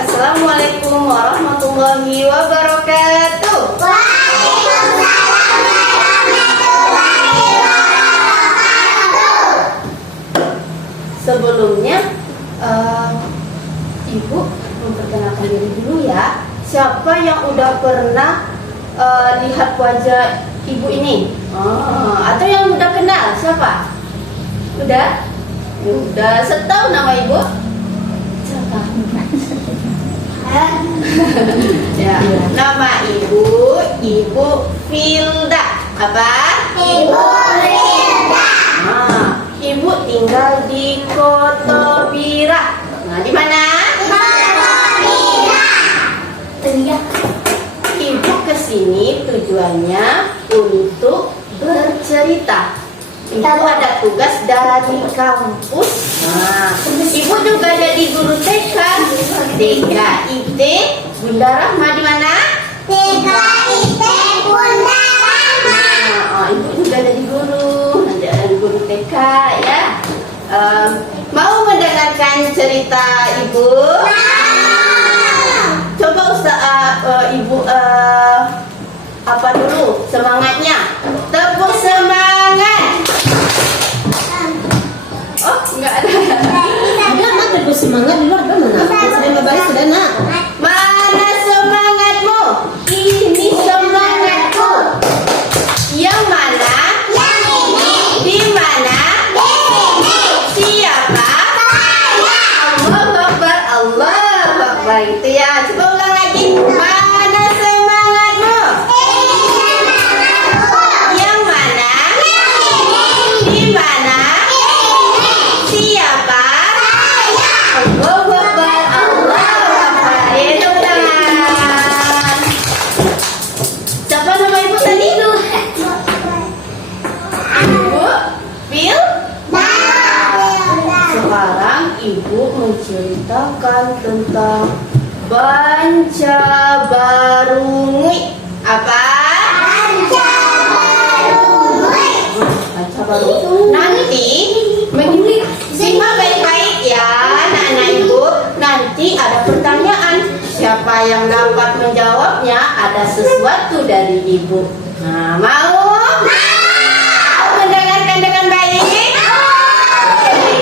Assalamualaikum warahmatullahi wabarakatuh. Waalaikumsalam warahmatullahi wabarakatuh. Sebelumnya, Ibu memperkenalkan diri dulu ya. Siapa yang udah pernah lihat wajah Ibu ini? Atau yang udah kenal? Siapa? Udah? Udah setahun nama Ibu? Siapa? Ya, nama Ibu Filda. Apa? Ibu Filda. Ibu tinggal di Kotobira. Nah, di mana? Ibu kesini tujuannya untuk bercerita. Ibu ada tugas dari kampus. Ibu juga jadi guru TK. TKIT Bunda Rahma di mana? TKIT Bunda Rahma. Ibu juga jadi guru TK ya. Mau mendengarkan cerita Ibu? Coba Ibu apa dulu semangatnya? Tepuk semangat. Oh, enggak ada. Ada nak tepuk semangat di luar mana? Sudah baik sudah nak. Mana semangatmu? Ini semangatku. Yang mana? Yang ini. Di mana? Di sini. Siapa? Saya. Allahu Akbar, Allahu Akbar. Itu ya. Coba ulang lagi. Mana semangatmu? Yang mana? Di mana? Siapa? Allahu Akbar, Allahu Akbar. Tepuk tangan. Siapa nama Ibu tadi? Ibu Fil. Sekarang Ibu menceritakan tentang Banjabarungui. Apa? Banjabarungui. Nanti simak baik-baik ya, anak-anak Ibu. Nanti ada pertanyaan. Siapa yang dapat menjawabnya ada sesuatu dari Ibu. Nah, mau? Mendengarkan dengan baik? Oke,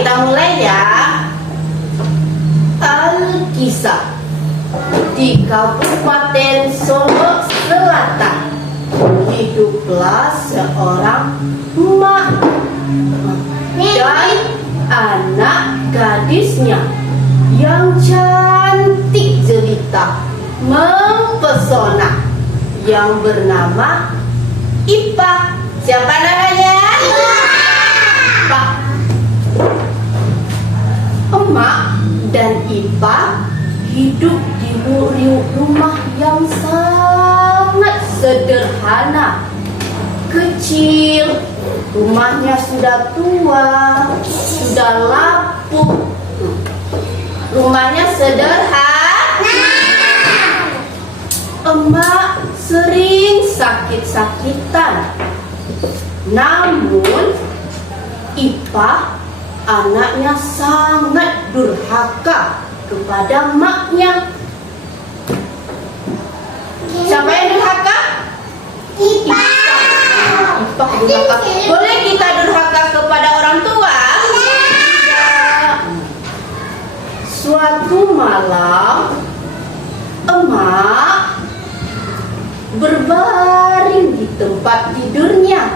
kita mulai ya. Alkisah. Di Kabupaten Solo Selatan hiduplah seorang emak dan anak gadisnya yang cantik jelita, mempesona, yang bernama Ipah. Siapa namanya? Ipah. Emak dan Ipah hidup di rumah yang sangat sederhana, kecil. Rumahnya sudah tua, sudah lapuk. Rumahnya sederhana. Emak sering sakit-sakitan. Namun Ipah anaknya sangat durhaka kepada maknya. Siapa yang durhaka? Ipah. Ipah durhaka. Boleh kita durhaka kepada orang tua? Tidak. Suatu malam, emak berbaring di tempat tidurnya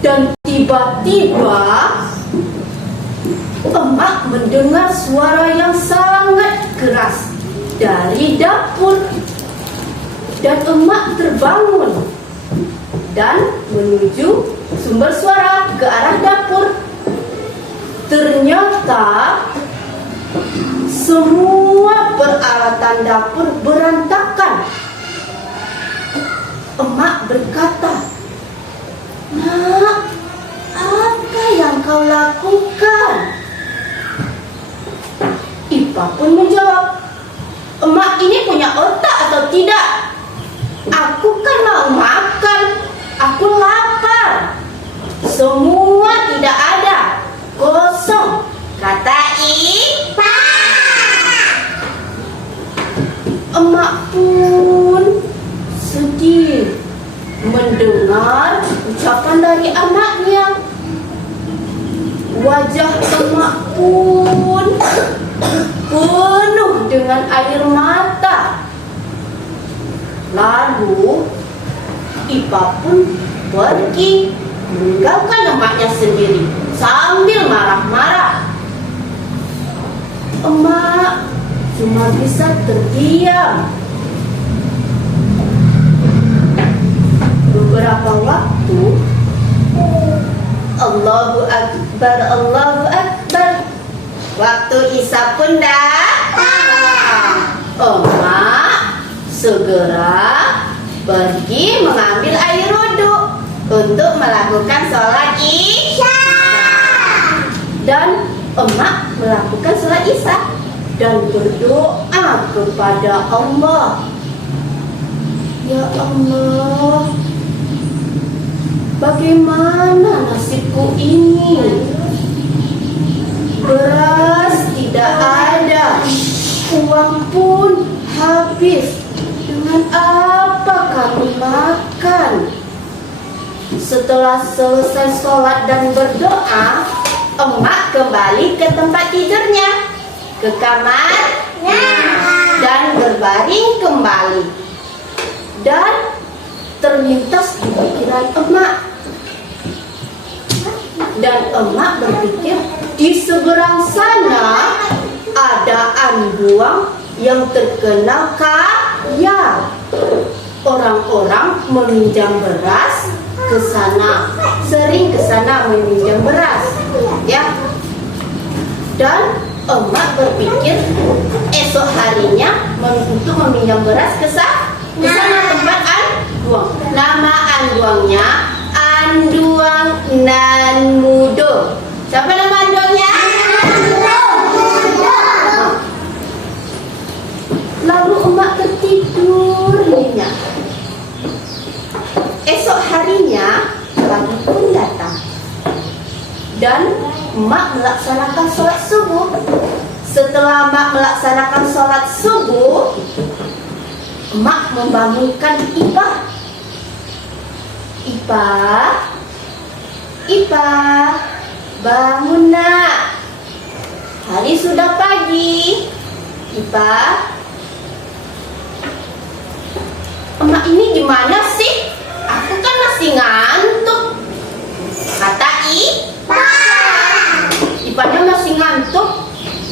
dan tiba-tiba emak mendengar suara yang sangat keras dari dapur, dan emak terbangun dan menuju sumber suara ke arah dapur. Ternyata semua peralatan dapur berantakan. Emak berkata, "Nak, apa yang kau lakukan?" Ipah pun menjawab, "Emak ini punya otak atau tidak? Aku kan mau makan, aku lapar." Semua tidak ada, kosong, kata pun sedih mendengar ucapan dari anaknya. Wajah emak pun penuh dengan air mata. Lalu Ipa pun pergi meninggalkan emaknya sendiri sambil marah-marah. Emak cuma bisa terdiam. Beberapa waktu, Allahu Akbar, Allahu Akbar. Waktu Isya pun datang. Emak segera pergi mengambil air wudhu untuk melakukan sholat Isya. Dan emak melakukan sholat Isya dan berdoa kepada Allah. Ya Allah, bagaimana nasibku ini? Beras tidak ada, uang pun habis. Dengan apa kami makan? Setelah selesai sholat dan berdoa, emak kembali ke tempat tidurnya, ke kamarnya, dan berbaring kembali. Dan terlintas di pikiran emak. Dan emak berpikir, di seberang sana ada Anduang yang terkenal kaya. Orang-orang meminjam beras ke sana, sering ke sana meminjam beras, ya. Dan emak berpikir esok harinya untuk meminjam beras ke sana tempat Anduang. Nama Anduangnya Anduang Nan Mudo. Siapa nama Anduangnya? Lalu emak tertidur nyenyak. Esok harinya pagi pun datang dan emak melaksanakan sholat subuh. Setelah emak melaksanakan sholat subuh, emak membangunkan Ipa. Ipa, bangun nak. Hari sudah pagi. Ipa, emak ini gimana sih? Aku kan masih ngantuk, kata Ipa. Ipanya masih ngantuk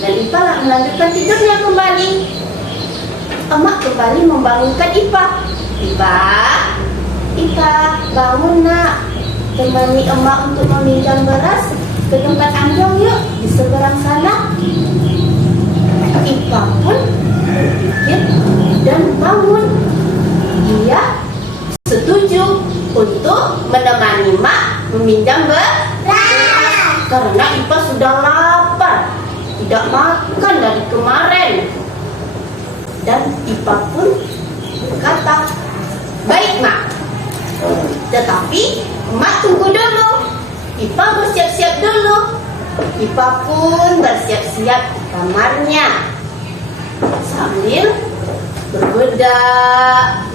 dan Ipa melanjutkan tidurnya kembali. Emak kembali membangunkan Ipa. Ipa, bangun nak. Temani emak untuk meminjam beras ke tempat Anduang yuk, di seberang sana. Ipa pun berpikir dan bangun. Dia setuju untuk menemani emak meminjam beras karena Ipa sudah lapar, tidak makan dari kemarin. Dan Ipa pun berkata, baik mak, tetapi emak tunggu dulu. Ipa bersiap-siap dulu. Ipa pun bersiap-siap di kamarnya sambil berbedak,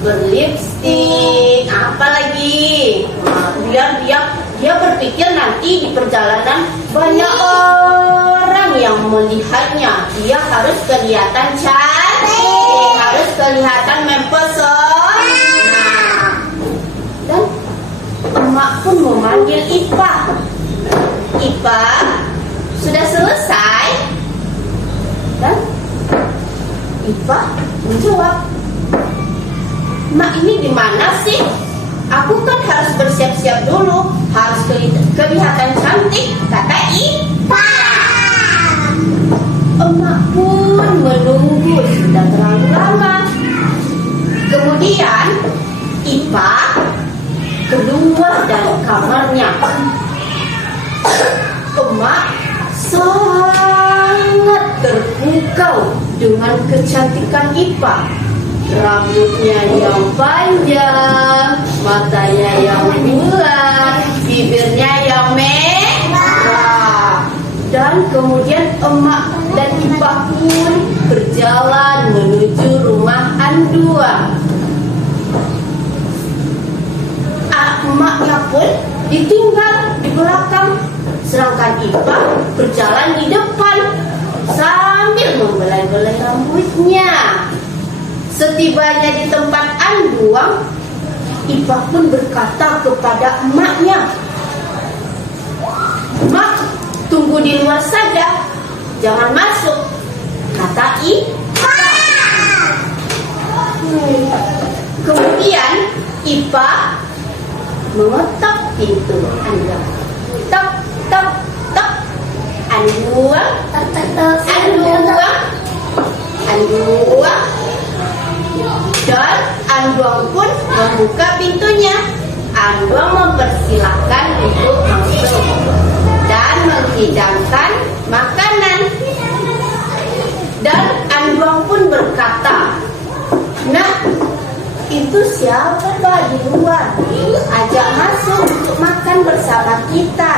berlipstik, apa lagi? Biar dia berpikir nanti di perjalanan banyak orang yang melihatnya. Dia harus kelihatan cantik, harus kelihatan mempesona. Dan emak pun memanggil Ipa. Ipa, sudah selesai? Dan Ipa menjawab, mak ini gimana sih? Aku kan harus bersiap-siap dulu, harus kelihatan cantik, kata Ipa. Emak pun menunggu sudah terlalu lama. Kemudian Ipa keluar dari kamarnya. Emak sangat terpukau dengan kecantikan Ipa. Rambutnya yang panjang, matanya yang bulat, bibirnya yang merah. Dan kemudian emak dan ipah pun berjalan menuju rumah Anduang. Emaknya pun ditinggal di belakang, sedangkan ipah berjalan di depan sambil membelai-belai rambutnya. Setibanya di tempat Anduang, ipah pun berkata kepada emaknya, "Mak, tunggu di luar saja, jangan masuk," kata ipah. Kemudian ipah mengetok pintu Anduang. Tok, tok, tok. Anduang, Anduang, Anduang. Dan Anduang pun membuka pintunya. Anduang mempersilahkan untuk masuk dan menghidangkan makanan. Dan Anduang pun berkata, "Nah, itu siapa Pak di luar? Ajak masuk untuk makan bersama kita."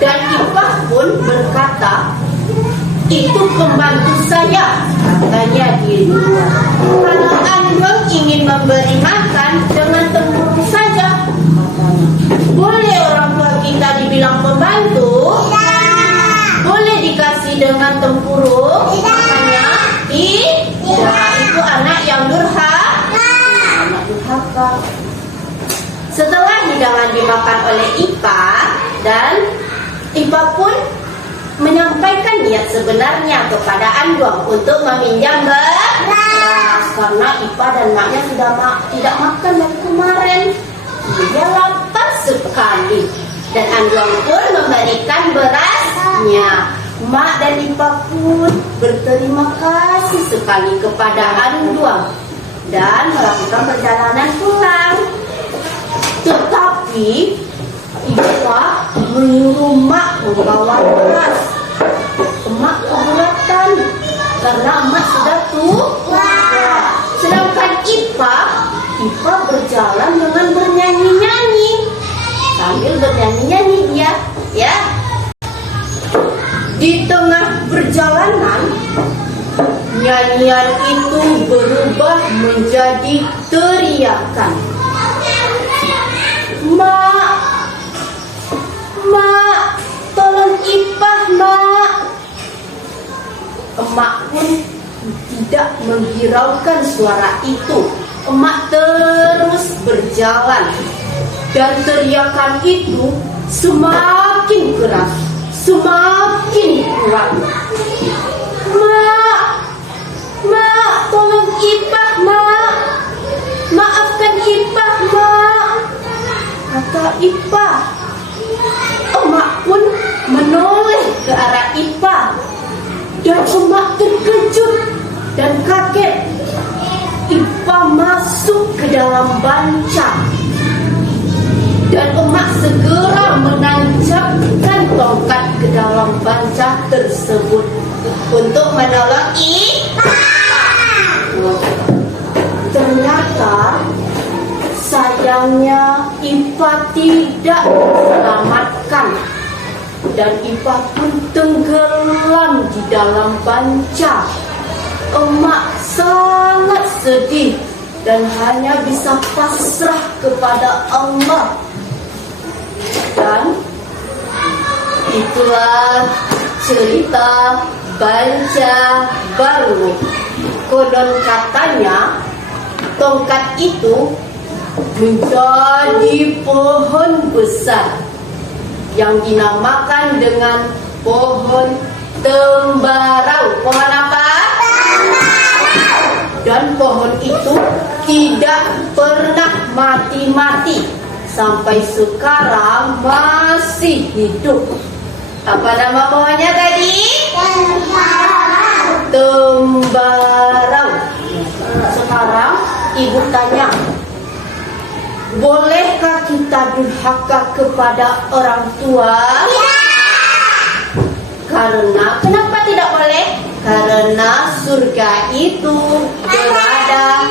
Dan ipah pun berkata, "Itu pembantu saya," katanya di luar. "Kalau Anduang ingin memberi makan dengan tempurung saja, katanya. Boleh orang tua kita dibilang pembantu? Boleh dikasih dengan tempurung? Makanya tidak, itu anak yang durhaka. Anak durhaka." Setelah hidangan dimakan oleh ipah, dan ipah pun menyampaikan niat sebenarnya kepada Anduang untuk meminjam beras, karena ipah dan maknya sudah tidak makan dari kemarin. Dia lapar sekali, dan Anduang pun memberikan berasnya. Mak dan ipah pun berterima kasih sekali kepada Anduang dan melakukan perjalanan pulang. Tetapi ipah menyuruh mak membawa beras. Emak keberatan karena emak sudah tua. Sedangkan ipah berjalan dengan bernyanyi-nyanyi. Sambil bernyanyi-nyanyi dia, ya. Di tengah perjalanan, nyanyian itu berubah menjadi teriakan. "Mak, mak, tolong ipah, mak." Emak pun tidak menghiraukan suara itu. Emak terus berjalan, dan teriakan itu semakin keras, semakin kuat. "Mak, mak, tolong ipah, mak. Maafkan ipah, mak," kata ipah. Emak pun menoleh ke arah ipah, dan emak terkejut dan kaget. Ipah masuk ke dalam banca, dan emak segera menancapkan tongkat ke dalam banca tersebut untuk menolong ipah. Ternyata sayangnya ipah tidak diselamatkan, dan ipah pun tenggelam di dalam banca. Emak sangat sedih dan hanya bisa pasrah kepada Allah. Dan itulah cerita banca baru. Konon katanya tongkat itu menjadi pohon besar yang dinamakan dengan pohon tembarau. Pohon apa? Dan pohon itu tidak pernah mati-mati, sampai sekarang masih hidup. Apa nama pohonnya tadi? Tembarau. Sekarang ibu tanya, bolehkah kita durhaka kepada orang tua? Karena kenapa tidak boleh? Karena surga itu berada.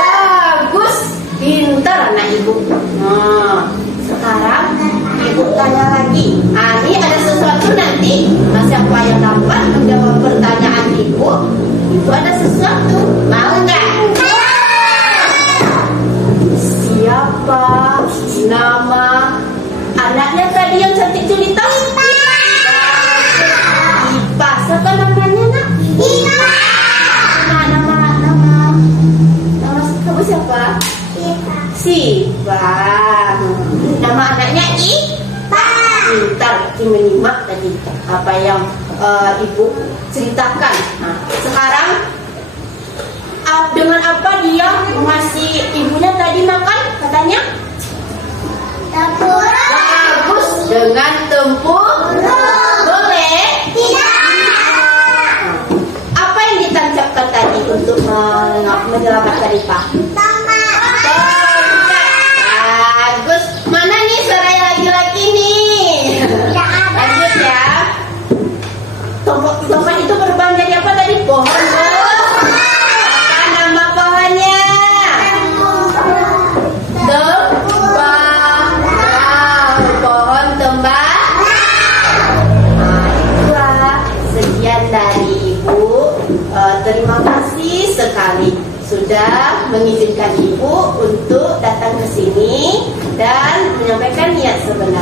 Bagus, pintar. Pintar anak ibu. Nah, sekarang ibu tanya lagi. Ini ada sesuatu nanti. Siapa yang dapat menjawab pertanyaan ibu? Ibu ada sesuatu. Mau nggak? Siapa nama anaknya tadi yang cantik jelita? Ipa. Siapa namanya nak? Ipa. Nama kamu siapa? Siva. Nama anaknya Ipa. Pintar menyimak tadi apa yang ibu ceritakan. Nah, sekarang dengan apa dia ngasih ibunya tadi makan katanya? Tempura. Bagus, dengan tempura. Boleh? Tidak. Apa yang ditancapkan tadi untuk menyelamatkan Ipa? Tomat. Bagus. Mana nih suara yang laki-laki nih? Tidak ada. Lanjut ya. Tomat itu berbahan dari apa tadi? Pohon. Apa nama pohonnya? Tembakau. Pohon tembakau. Nah, itulah sekian dari ibu. Terima kasih sekali sudah mengizinkan ibu untuk datang ke sini dan menyampaikan niat sebenarnya.